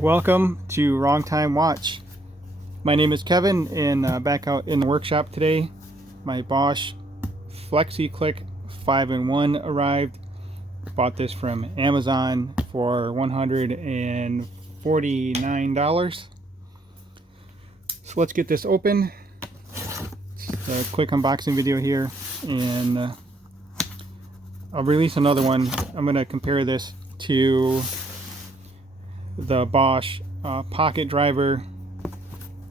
Welcome to Wrong Time Watch. My name is Kevin, and back out in the workshop today, my Bosch Flexiclick 5-in-1 arrived. Bought this from Amazon for $149. So let's get this open. Just a quick unboxing video here, and I'll release another one. I'm going to compare this to the Bosch pocket driver,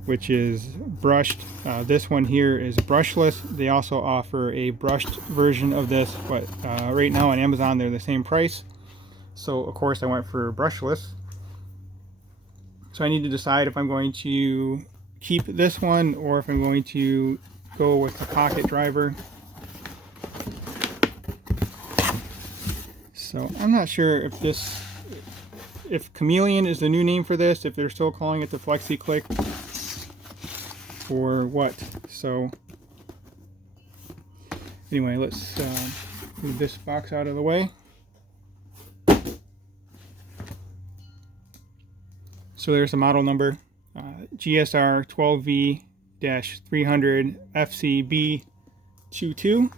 which is brushed. This one here is brushless. They also offer a brushed version of this, but right now on Amazon they're the same price. So of course I went for brushless. So I need to decide if I'm going to keep this one or if I'm going to go with the pocket driver. So I'm not sure if Chameleon is the new name for this, if they're still calling it the Flexiclick, or what. So anyway, let's move this box out of the way. So there's the model number, GSR12V-300FCB22.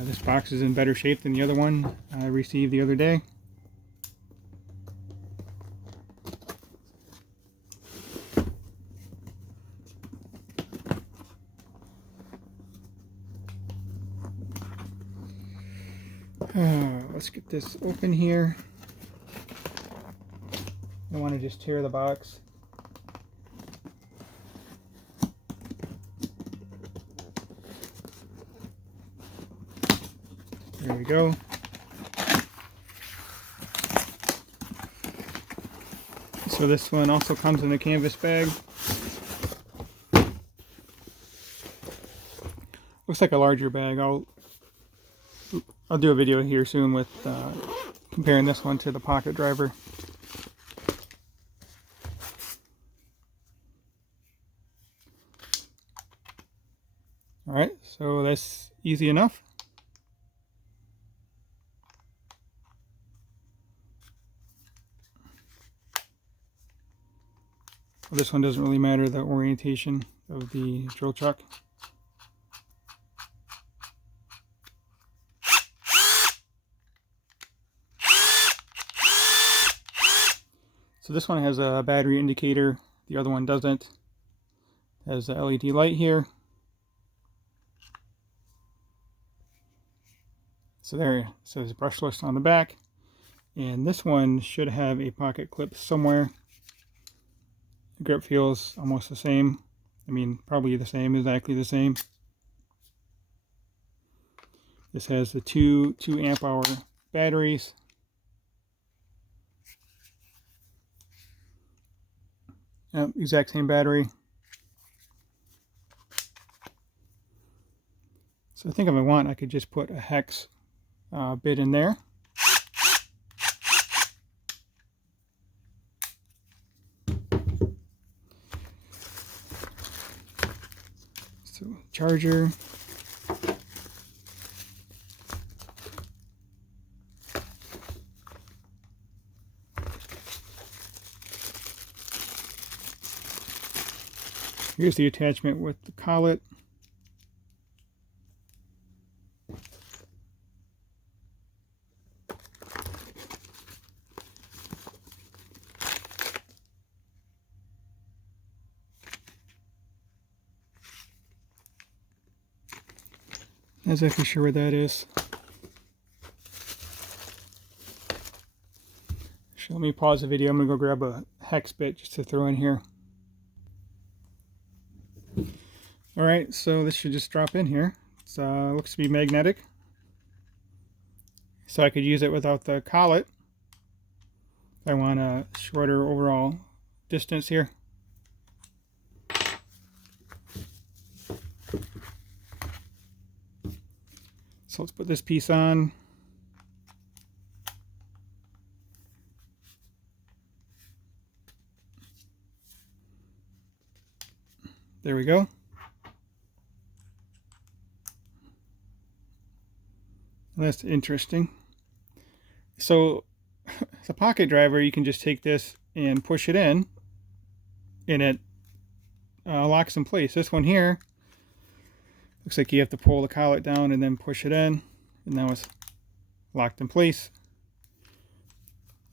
This box is in better shape than the other one I received the other day. Let's get this open here. I want to just tear the box. There we go. So this one also comes in a canvas bag. Looks like a larger bag. I'll do a video here soon with comparing this one to the pocket driver. Alright, so that's easy enough. Well, this one doesn't really matter, the orientation of the drill chuck. So this one has a battery indicator, the other one doesn't. It has a LED light here. So there it says brushless on the back. And this one should have a pocket clip somewhere. The grip feels almost the same. I mean, probably the same, exactly the same. This has the two amp hour batteries. Yep, exact same battery. So I think if I want, I could just put a hex bit in there. So charger. Here's the attachment with the collet. Not exactly sure where that is. So let me pause the video. I'm going to go grab a hex bit just to throw in here. Alright, so this should just drop in here. It looks to be magnetic. So I could use it without the collet if I want a shorter overall distance here. So let's put this piece on. There we go. That's interesting. So it's a pocket driver, you can just take this and push it in, and it locks in place. This one here looks like you have to pull the collet down and then push it in, and now it's locked in place.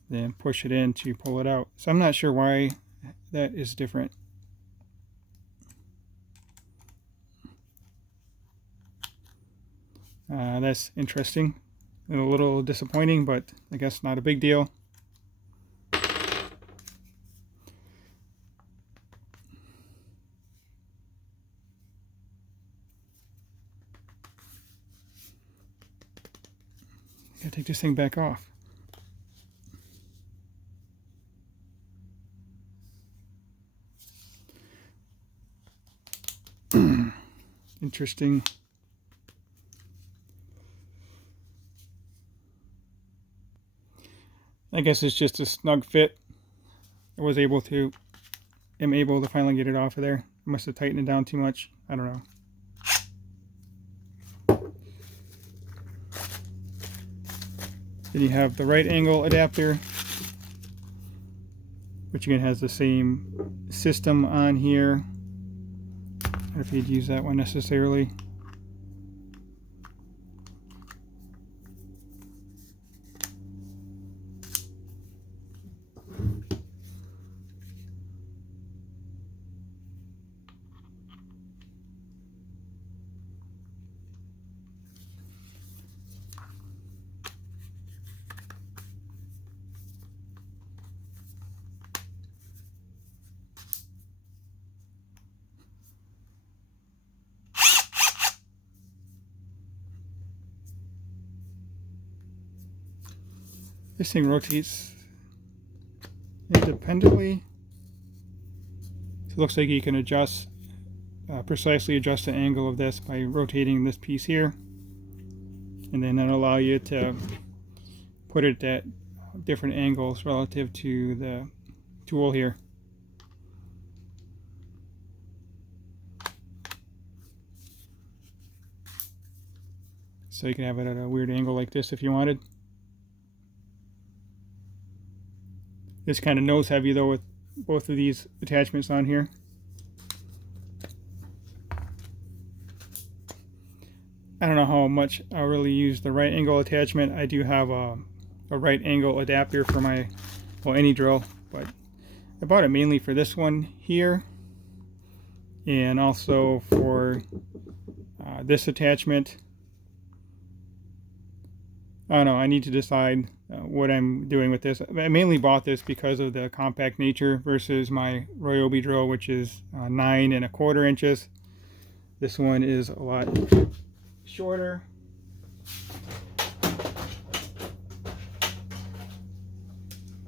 Then push it in to pull it out. So I'm not sure why that is different. That's interesting and a little disappointing, but I guess not a big deal. Gotta take this thing back off. Interesting. I guess it's just a snug fit. I am able to finally get it off of there. I must have tightened it down too much. I don't know. Then you have the right angle adapter, which again has the same system on here. I don't know if you'd use that one necessarily. This thing rotates independently. So it looks like you can adjust, precisely adjust the angle of this by rotating this piece here. And then that'll allow you to put it at different angles relative to the tool here. So you can have it at a weird angle like this if you wanted. This kind of nose heavy though with both of these attachments on here. I don't know how much I'll really use the right angle attachment. I do have a right angle adapter for my, well, any drill, but I bought it mainly for this one here, and also for this attachment. I don't know, I need to decide what I'm doing with this. I mainly bought this because of the compact nature versus my Ryobi drill, which is 9 1/4 inches. This one is a lot shorter.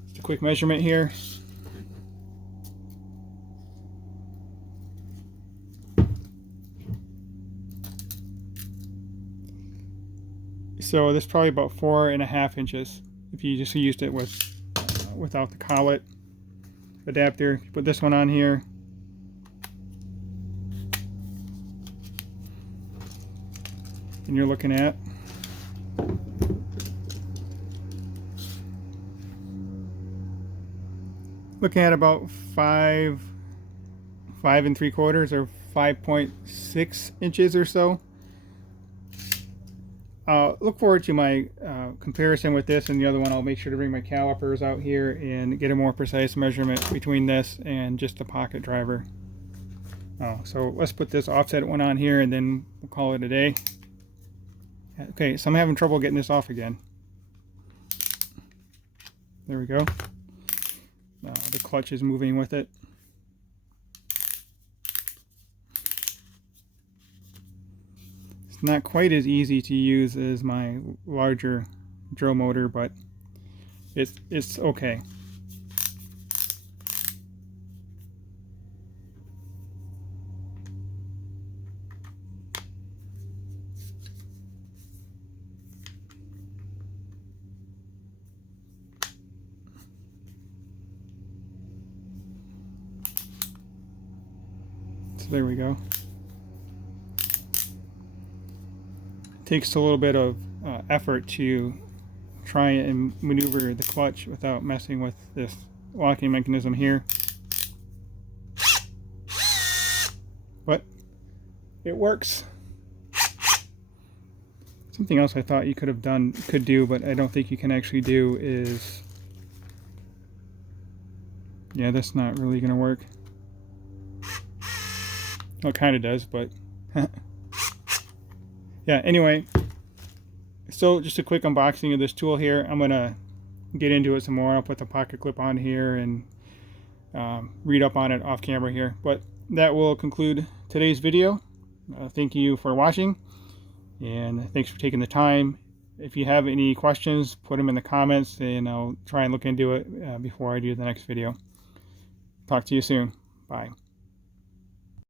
Just a quick measurement here. So this is probably about 4 1/2 inches if you just used it with without the collet adapter. If you put this one on here, and you're looking at about 5 3/4 or 5.6 inches or so. Look forward to my comparison with this and the other one. I'll make sure to bring my calipers out here and get a more precise measurement between this and just the pocket driver. So let's put this offset one on here and then we'll call it a day. Okay, so I'm having trouble getting this off again. There we go. The clutch is moving with it. It's not quite as easy to use as my larger drill motor, but it's okay. So there we go. Takes a little bit of effort to try and maneuver the clutch without messing with this locking mechanism here. But it works. Something else I thought you could do, but I don't think you can actually do is, yeah, that's not really going to work. Well, it kind of does, but yeah, anyway, so just a quick unboxing of this tool here. I'm going to get into it some more. I'll put the pocket clip on here and read up on it off camera here. But that will conclude today's video. Thank you for watching, and thanks for taking the time. If you have any questions, put them in the comments, and I'll try and look into it before I do the next video. Talk to you soon. Bye.